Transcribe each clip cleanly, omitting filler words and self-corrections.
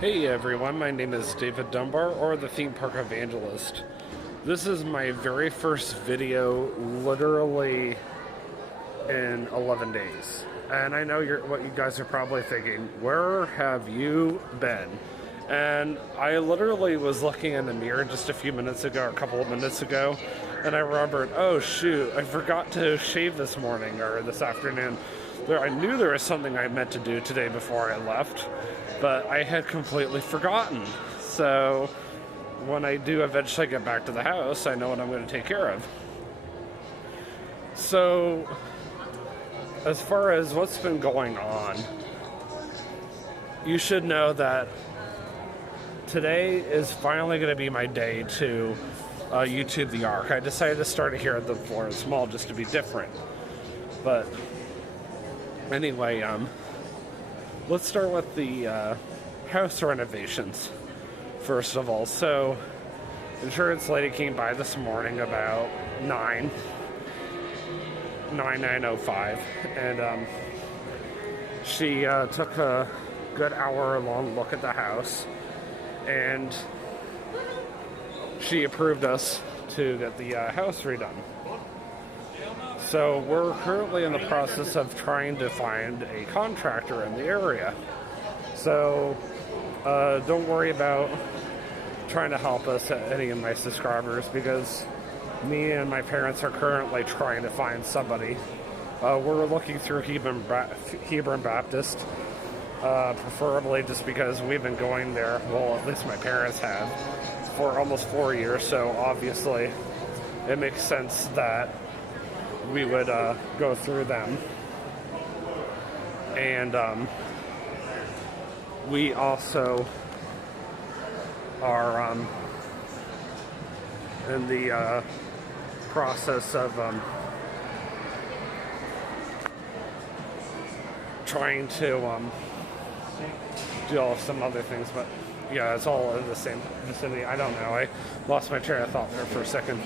Hey everyone, my name is David Dunbar, or the Theme Park Evangelist. This is my very first video, literally in 11 days. And I know what you guys are probably thinking, where have you been? And I literally was looking in the mirror just a few minutes ago, or a couple of minutes ago, and I remembered, oh shoot, I forgot to shave this morning or this afternoon. I knew there was something I meant to do today before I left, but I had completely forgotten. So when I do eventually get back to the house, I know what I'm going to take care of. So as far as what's been going on, you should know that today is finally going to be my day to YouTube the Ark. I decided to start it here at the Florida Mall just to be different. But anyway, let's start with the house renovations first of all. So, insurance lady came by this morning about 9:05, and she took a good hour-long look at the house, and she approved us to get the house redone. So we're currently in the process of trying to find a contractor in the area. So don't worry about trying to help us, any of my subscribers, because me and my parents are currently trying to find somebody. We're looking through Hebron Baptist, preferably just because we've been going there, well, at least my parents have, for almost 4 years, so obviously it makes sense that we would go through them. And we also are in the process of trying to do some other things, but yeah, it's all in the same vicinity. I don't know, I lost my train of thought there for a second.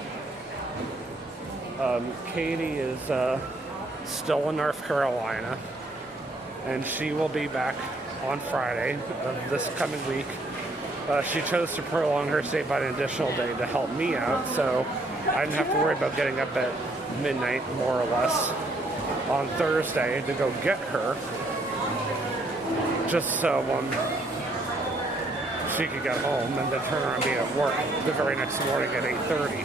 Katie is still in North Carolina, and she will be back on Friday of this coming week. She chose to prolong her stay by an additional day to help me out, so I didn't have to worry about getting up at midnight, more or less, on Thursday to go get her, just so she could get home and then turn around and be at work the very next morning at 8:30.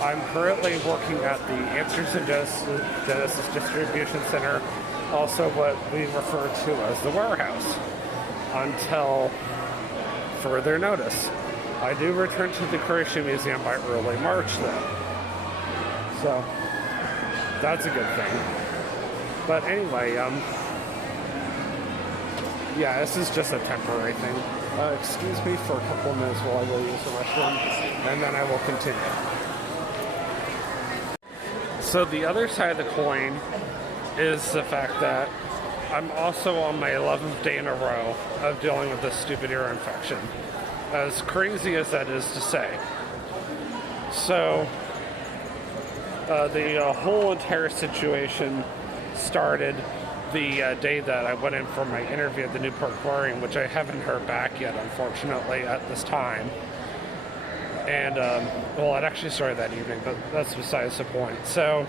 I'm currently working at the Answers to Genesis Distribution Center, also what we refer to as the warehouse, until further notice. I do return to the Creation Museum by early March though, so that's a good thing. But anyway, yeah, this is just a temporary thing. Excuse me for a couple of minutes while I go use the restroom, and then I will continue. So the other side of the coin is the fact that I'm also on my 11th day in a row of dealing with this stupid ear infection. As crazy as that is to say. So the whole entire situation started the day that I went in for my interview at the Newport Aquarium, which I haven't heard back yet, unfortunately, at this time. And, well, it actually started that evening, but that's besides the point. So,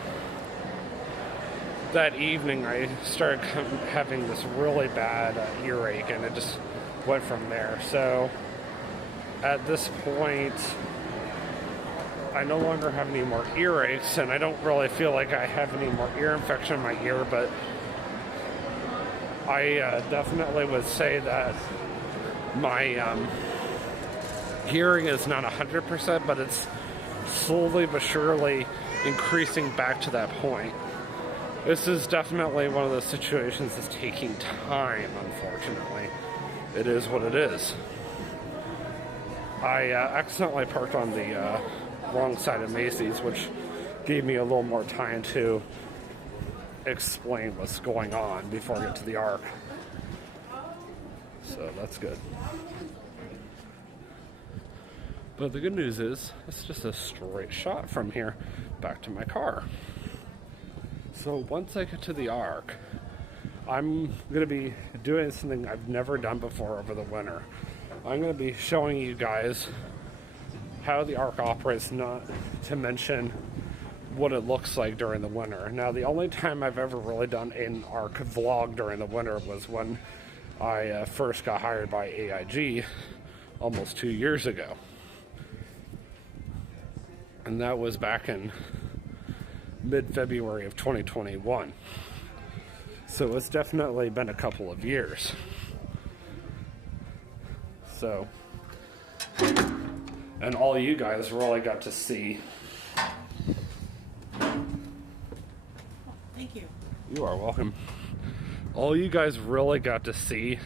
that evening I started having this really bad earache, and it just went from there. So, at this point, I no longer have any more earaches, and I don't really feel like I have any more ear infection in my ear, but I definitely would say that my hearing is not 100%, but it's slowly but surely increasing back to that point. This is definitely one of those situations that's taking time, unfortunately. It is what it is. I accidentally parked on the wrong side of Macy's, which gave me a little more time to explain what's going on before I get to the Ark. So that's good. But the good news is, it's just a straight shot from here back to my car. So once I get to the Ark, I'm going to be doing something I've never done before over the winter. I'm going to be showing you guys how the Ark operates, not to mention what it looks like during the winter. Now, the only time I've ever really done an Ark vlog during the winter was when I first got hired by AIG almost 2 years ago. And that was back in mid-February of 2021. So it's definitely been a couple of years. So, and all you guys really got to see. Thank you. You are welcome. All you guys really got to see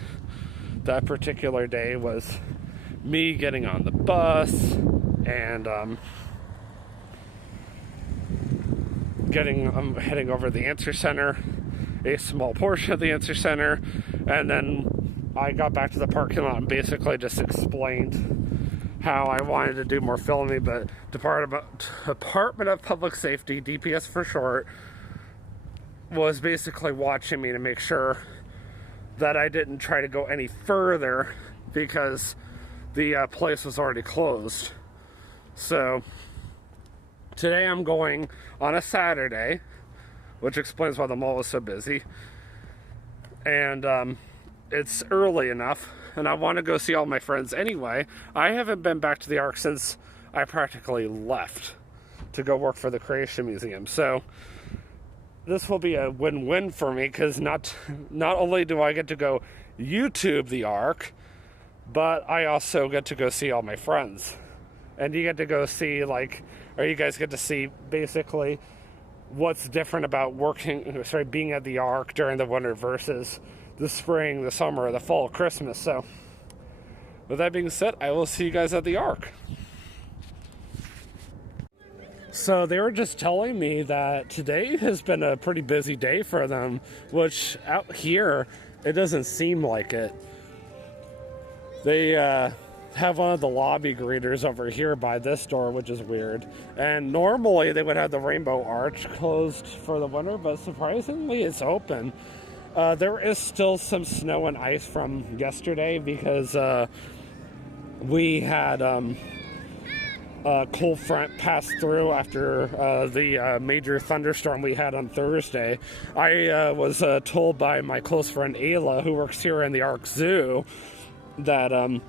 that particular day was me getting on the bus and heading over to the answer center, a small portion of the answer center, and then I got back to the parking lot and basically just explained how I wanted to do more filming, but Department of Public Safety, DPS for short, was basically watching me to make sure that I didn't try to go any further because the place was already closed. So today I'm going on a Saturday, which explains why the mall was so busy. And it's early enough, and I want to go see all my friends anyway. I haven't been back to the Ark since I practically left to go work for the Creation Museum. So this will be a win-win for me, because not only do I get to go YouTube the Ark, but I also get to go see all my friends. And you get to go see, or you guys get to see basically what's different about being at the Ark during the winter versus the spring, the summer, the fall, Christmas. So with that being said, I will see you guys at the Ark. So they were just telling me that today has been a pretty busy day for them, which out here, it doesn't seem like it. They have one of the lobby greeters over here by this door, which is weird. And normally they would have the Rainbow Arch closed for the winter, but surprisingly it's open. There is still some snow and ice from yesterday because we had a cold front pass through after the major thunderstorm we had on Thursday. I was told by my close friend Ayla, who works here in the Ark Zoo, that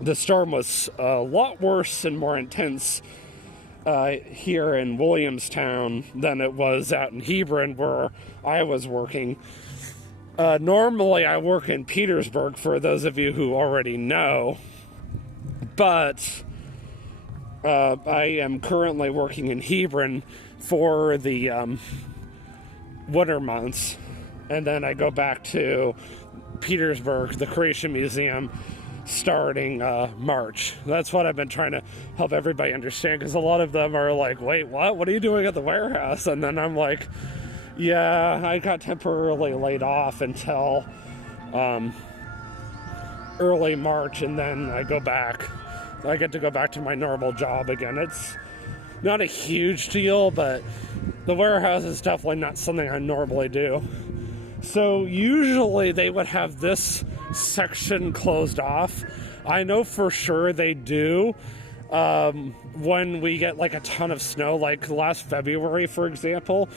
the storm was a lot worse and more intense here in Williamstown than it was out in Hebron, where I was working. Normally I work in Petersburg, for those of you who already know, but I am currently working in Hebron for the winter months, and then I go back to Petersburg, the Creation Museum, starting March. That's what I've been trying to help everybody understand, because a lot of them are like, wait, what are you doing at the warehouse? And then I'm like, yeah, I got temporarily laid off until early March, and then I get to go back to my normal job again. It's not a huge deal, but the warehouse is definitely not something I normally do. So usually they would have this section closed off. I know for sure they do when we get a ton of snow, like last February, for example.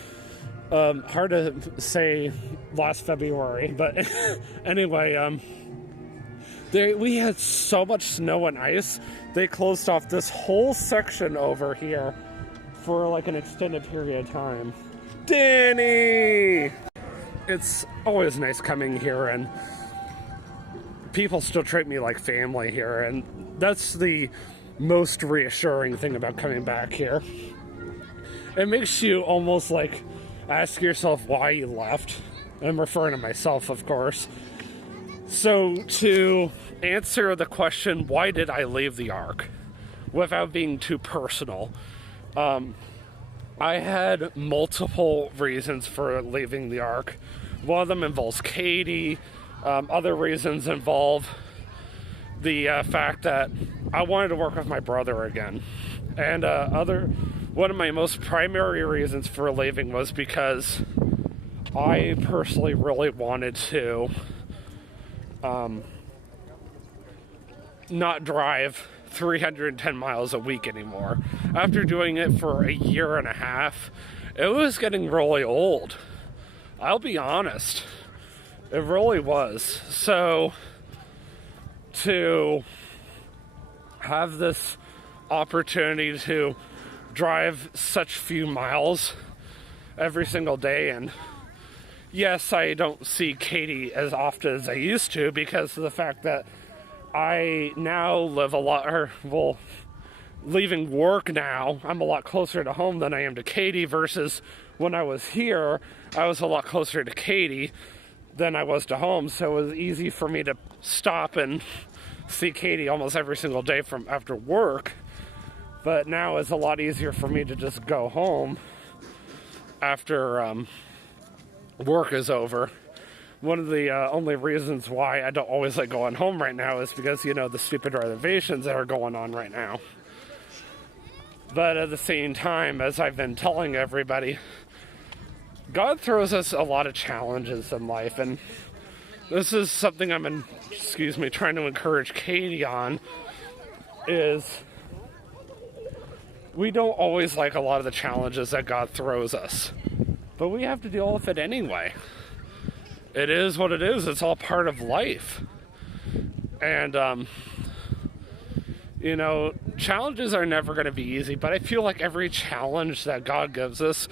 Hard to say last February, but anyway, we had so much snow and ice, they closed off this whole section over here for an extended period of time. Danny! It's always nice coming here, and people still treat me like family here, and that's the most reassuring thing about coming back here. It makes you almost ask yourself why you left. I'm referring to myself, of course. So to answer the question, why did I leave the Ark, without being too personal, I had multiple reasons for leaving the Ark. One of them involves Katie. Other reasons involve the fact that I wanted to work with my brother again. And one of my most primary reasons for leaving was because I personally really wanted to not drive 310 miles a week anymore. After doing it for a year and a half, it was getting really old. I'll be honest. It really was. So, to have this opportunity to drive such few miles every single day, and yes, I don't see Katie as often as I used to because of the fact that I now live a lot, leaving work now, I'm a lot closer to home than I am to Katie, versus when I was here, I was a lot closer to Katie than I was to home, so it was easy for me to stop and see Katie almost every single day from after work. But now it's a lot easier for me to just go home after work is over. One of the only reasons why I don't always like going home right now is because, you know, the stupid renovations that are going on right now. But at the same time, as I've been telling everybody, God throws us a lot of challenges in life, and this is something I'm trying to encourage Katie on, is we don't always like a lot of the challenges that God throws us, but we have to deal with it anyway. It is what it is. It's all part of life. And, you know, challenges are never going to be easy, but I feel like every challenge that God gives us,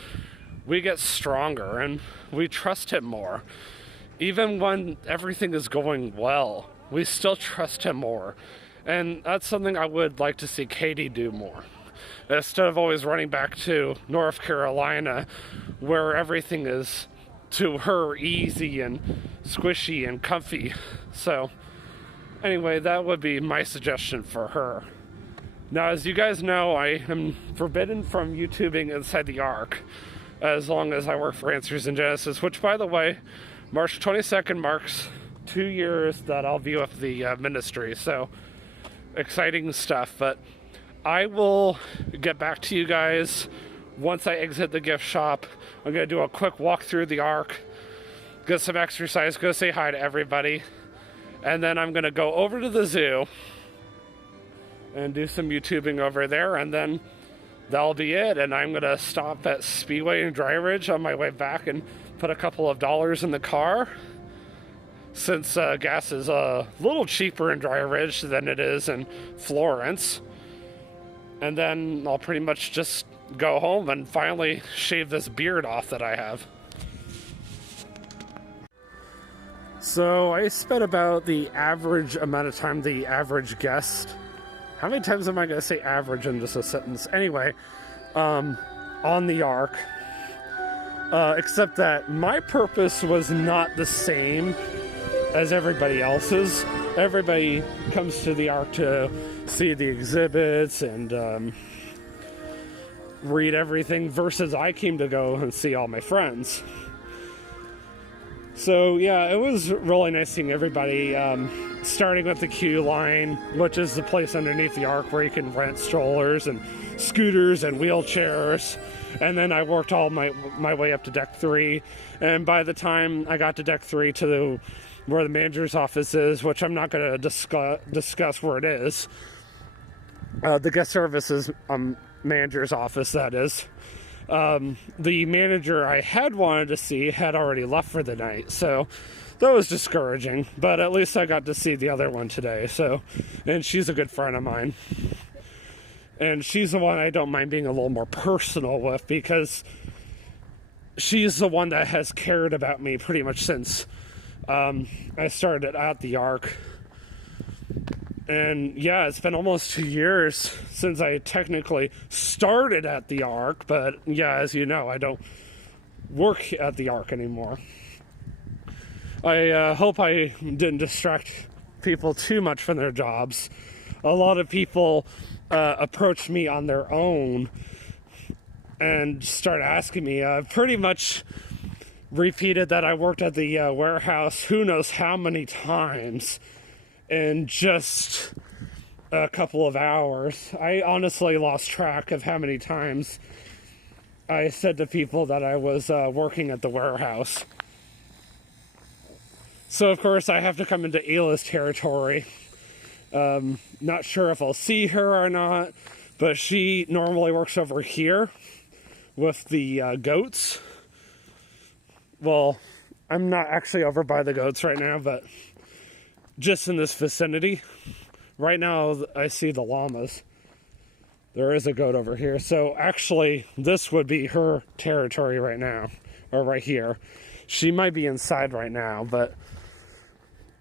we get stronger and we trust Him more. Even when everything is going well, we still trust Him more. And that's something I would like to see Katie do more. Instead of always running back to North Carolina, where everything is, to her, easy and squishy and comfy. So, anyway, that would be my suggestion for her. Now, as you guys know, I am forbidden from YouTubing inside the Ark as long as I work for Answers in Genesis, which, by the way, March 22nd marks 2 years that I'll be with the ministry. So, exciting stuff. But I will get back to you guys once I exit the gift shop. I'm going to do a quick walk through the Ark, get some exercise, go say hi to everybody, and then I'm going to go over to the zoo and do some YouTubing over there, and then that'll be it. And I'm going to stop at Speedway and Dry Ridge on my way back and put a couple of dollars in the car, since gas is a little cheaper in Dry Ridge than it is in Florence. And then I'll pretty much just go home and finally shave this beard off that I have. So I spent about the average amount of time the average guest. How many times am I going to say average in just a sentence? Anyway, on the Ark. Except that my purpose was not the same as everybody else's. Everybody comes to the Ark to see the exhibits and read everything, versus I came to go and see all my friends. So yeah, it was really nice seeing everybody, starting with the queue line, which is the place underneath the Ark where you can rent strollers and scooters and wheelchairs. And then I worked all my way up to deck 3, and by the time I got to deck 3 to where the manager's office is, which I'm not going to discuss where it is, the guest services manager's office, that is. The manager I had wanted to see had already left for the night, so that was discouraging, but at least I got to see the other one today. So, and she's a good friend of mine, and she's the one I don't mind being a little more personal with, because she's the one that has cared about me pretty much since I started at the Ark. And yeah, it's been almost 2 years since I technically started at the Ark, but yeah, as you know, I don't work at the Ark anymore. I hope I didn't distract people too much from their jobs. A lot of people approach me on their own and start asking me. I've pretty much repeated that I worked at the warehouse who knows how many times in just a couple of hours. I honestly lost track of how many times I said to people that I was working at the warehouse. So, of course, I have to come into Ayla's territory. Not sure if I'll see her or not, but she normally works over here with the goats. Well, I'm not actually over by the goats right now, but just in this vicinity. Right now, I see the llamas. There is a goat over here. So, actually, this would be her territory right now, or right here. She might be inside right now, but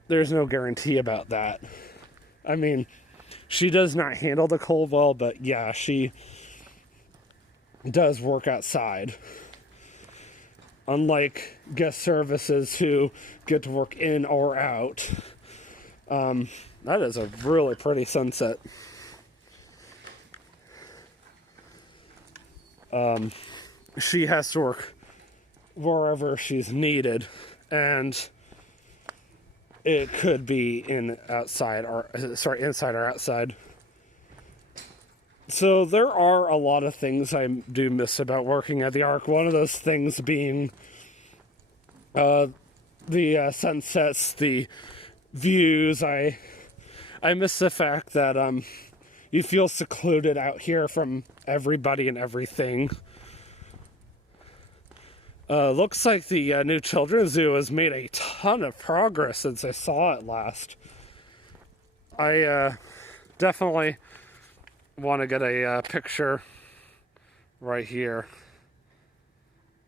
there's no guarantee about that. I mean, she does not handle the cold well, but yeah, she does work outside. Unlike guest services who get to work in or out. That is a really pretty sunset. She has to work wherever she's needed, and it could be inside or outside. So there are a lot of things I do miss about working at the Ark. One of those things being the sunsets, the views. I miss the fact that you feel secluded out here from everybody and everything. Looks like the new children's zoo has made a ton of progress since I saw it last. I definitely want to get a picture right here.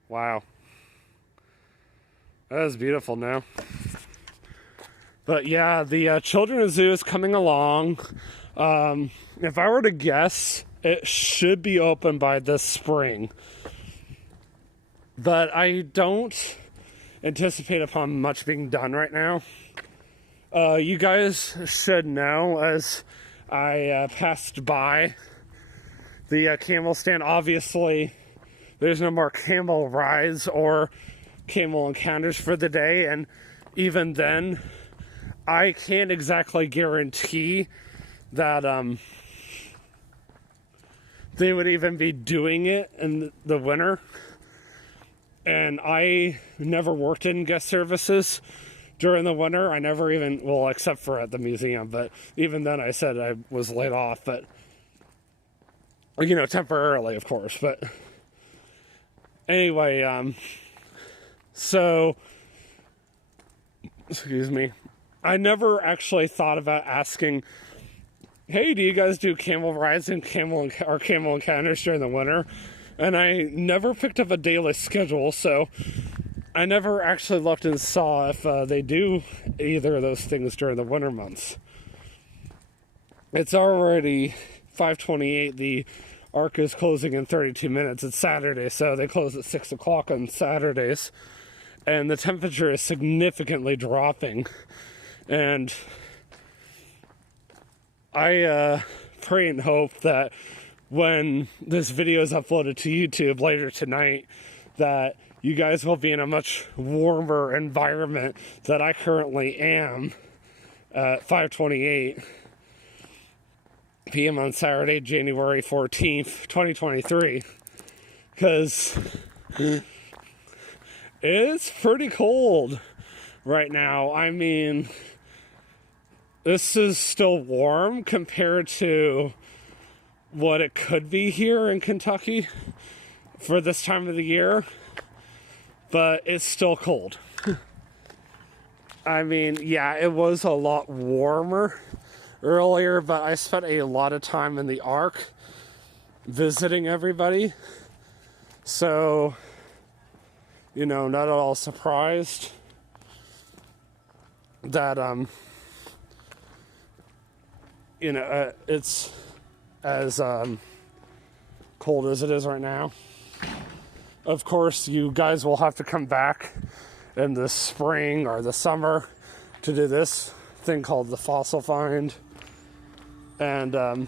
Wow. That is beautiful now. But yeah, the children's zoo is coming along. If I were to guess, it should be open by this spring. But I don't anticipate upon much being done right now. You guys should know, as I passed by the camel stand, obviously there's no more camel rides or camel encounters for the day, and even then I can't exactly guarantee that they would even be doing it in the winter. And I never worked in guest services during the winter. I never even, well, except for at the museum, but even then I said I was laid off, but, you know, temporarily, of course. But anyway, so, excuse me, I never actually thought about asking, hey, do you guys do camel rides and camel encounters during the winter? And I never picked up a daily schedule, so I never actually looked and saw if they do either of those things during the winter months. It's already 5:28. The Ark is closing in 32 minutes. It's Saturday, so they close at 6 o'clock on Saturdays. And the temperature is significantly dropping. And I pray and hope that when this video is uploaded to YouTube later tonight, that you guys will be in a much warmer environment that I currently am at 5:28 p.m. on Saturday, January 14th, 2023. Because it's pretty cold right now. I mean, this is still warm compared to what it could be here in Kentucky for this time of the year, but it's still cold. I mean, yeah, it was a lot warmer earlier, but I spent a lot of time in the Ark visiting everybody, so, you know, not at all surprised that, you know, it's as cold as it is right now. Of course, you guys will have to come back in the spring or the summer to do this thing called the fossil find. And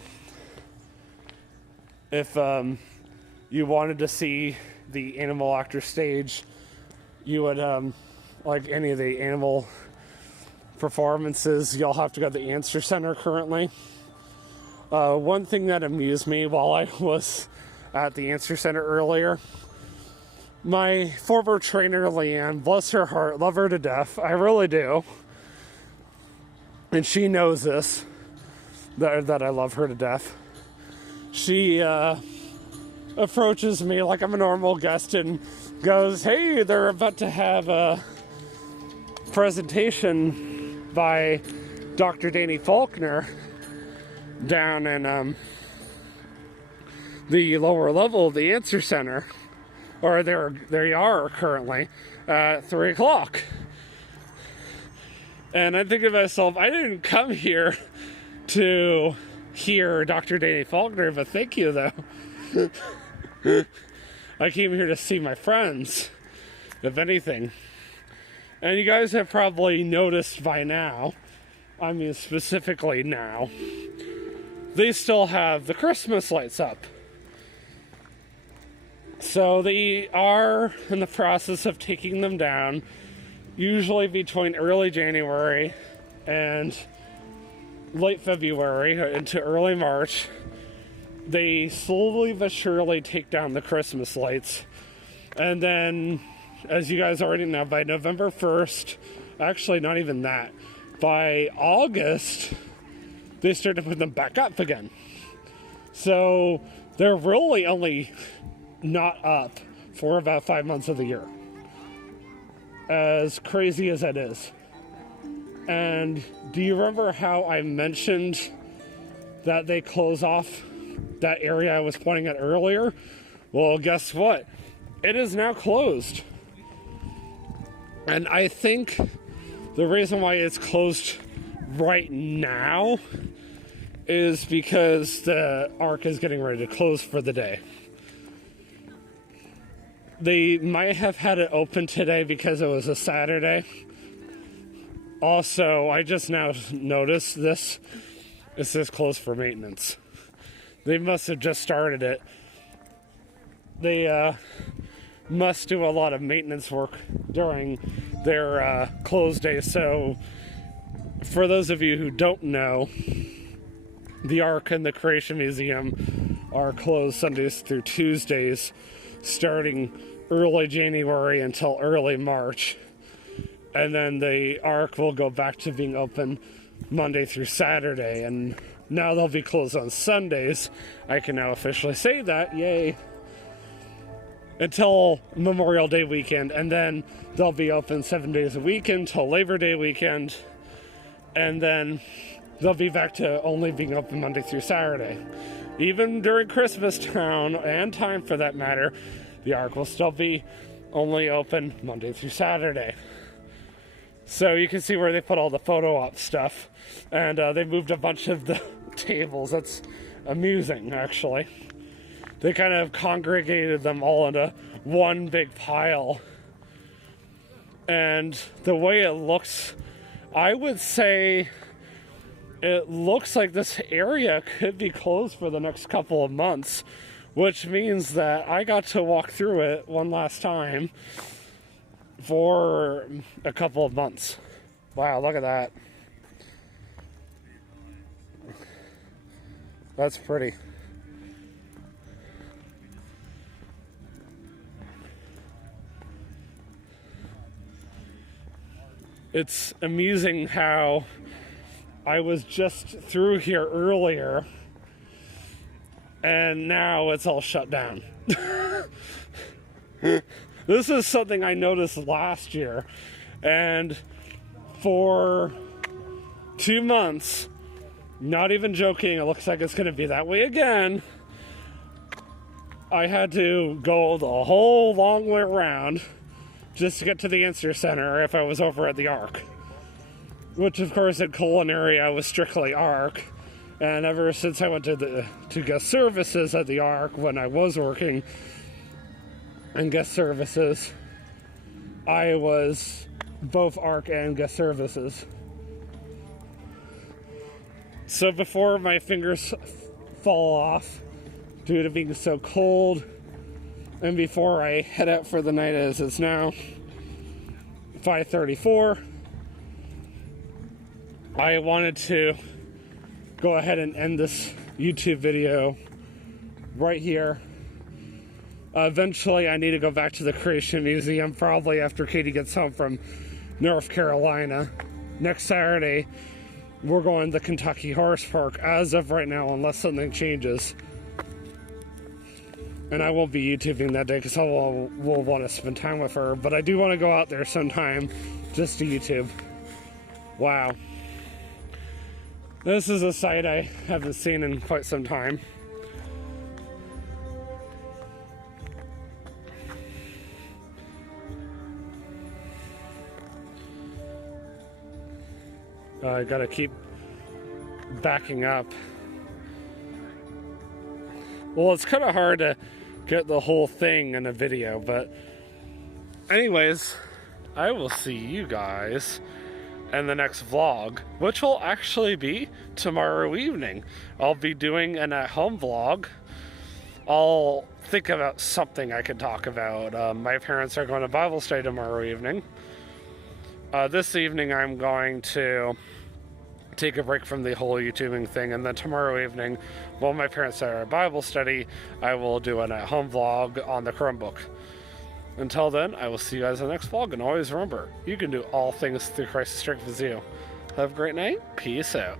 if you wanted to see the animal actor stage, you would, like any of the animal performances, you'll have to go to the Answer Center currently. One thing that amused me while I was at the Answer Center earlier My former trainer, Leanne, bless her heart, love her to death. I really do. And she knows this, that I love her to death. She approaches me like I'm a normal guest and goes, hey, they're about to have a presentation by Dr. Danny Faulkner down in the lower level of the Answer Center, or they are currently at 3 o'clock. And I think to myself, I didn't come here to hear Dr. Danny Faulkner, but thank you though. I came here to see my friends, if anything. And you guys have probably noticed by now, I mean specifically now, they still have the Christmas lights up. So they are in the process of taking them down, usually between early January and late February into early March. They slowly but surely take down the Christmas lights. And then, as you guys already know, by November 1st, actually not even that, by August, they start to put them back up again. So they're really only not up for about 5 months of the year. As crazy as that is. And do you remember how I mentioned that they close off that area I was pointing at earlier? Well, guess what? It is now closed. And I think the reason why it's closed right now is because the Ark is getting ready to close for the day. They might have had it open today because it was a Saturday. Also, I just now noticed this. It says closed for maintenance. They must have just started it. They must do a lot of maintenance work during their close days. So, for those of you who don't know, the Ark and the Creation Museum are closed Sundays through Tuesdays, starting early January until early March. And then the Ark will go back to being open Monday through Saturday. And now they'll be closed on Sundays. I can now officially say that. Yay. Until Memorial Day weekend. And then they'll be open 7 days a week until Labor Day weekend. And then they'll be back to only being open Monday through Saturday. Even during Christmas town, and time for that matter, the Ark will still be only open Monday through Saturday. So you can see where they put all the photo op stuff. And they moved a bunch of the tables. That's amusing, actually. They kind of congregated them all into one big pile. And the way it looks, I would say it looks like this area could be closed for the next couple of months, which means that I got to walk through it one last time for a couple of months. Wow, look at that. That's pretty. It's amusing how I was just through here earlier and now it's all shut down. This is something I noticed last year, and for 2 months, not even joking, it looks like it's going to be that way again, I had to go the whole long way around just to get to the Answer Center if I was over at the Ark. Which, of course, at culinary, I was strictly Ark. And ever since I went to guest services at the Ark when I was working in guest services, I was both Ark and guest services. So before my fingers fall off due to being so cold, and before I head out for the night, as it's now 5:34, I wanted to go ahead and end this YouTube video right here Eventually, I need to go back to the Creation Museum, probably after Katie gets home from North Carolina. Next Saturday, we're going to the Kentucky Horse Park, as of right now, unless something changes. And I won't be YouTubing that day because I will want to spend time with her. But I do want to go out there sometime just to YouTube. Wow. This is a sight I haven't seen in quite some time. I gotta keep backing up. Well, it's kind of hard to get the whole thing in a video, but anyways, I will see you guys in the next vlog, which will actually be tomorrow evening. I'll be doing an at-home vlog. I'll think about something I could talk about. My parents are going to Bible study tomorrow evening. This evening I'm going to take a break from the whole YouTubing thing, and then tomorrow evening, while my parents are at Bible study, I will do an at-home vlog on the Chromebook. Until then, I will see you guys in the next vlog, and always remember, you can do all things through Christ who strengthens you. Have a great night. Peace out.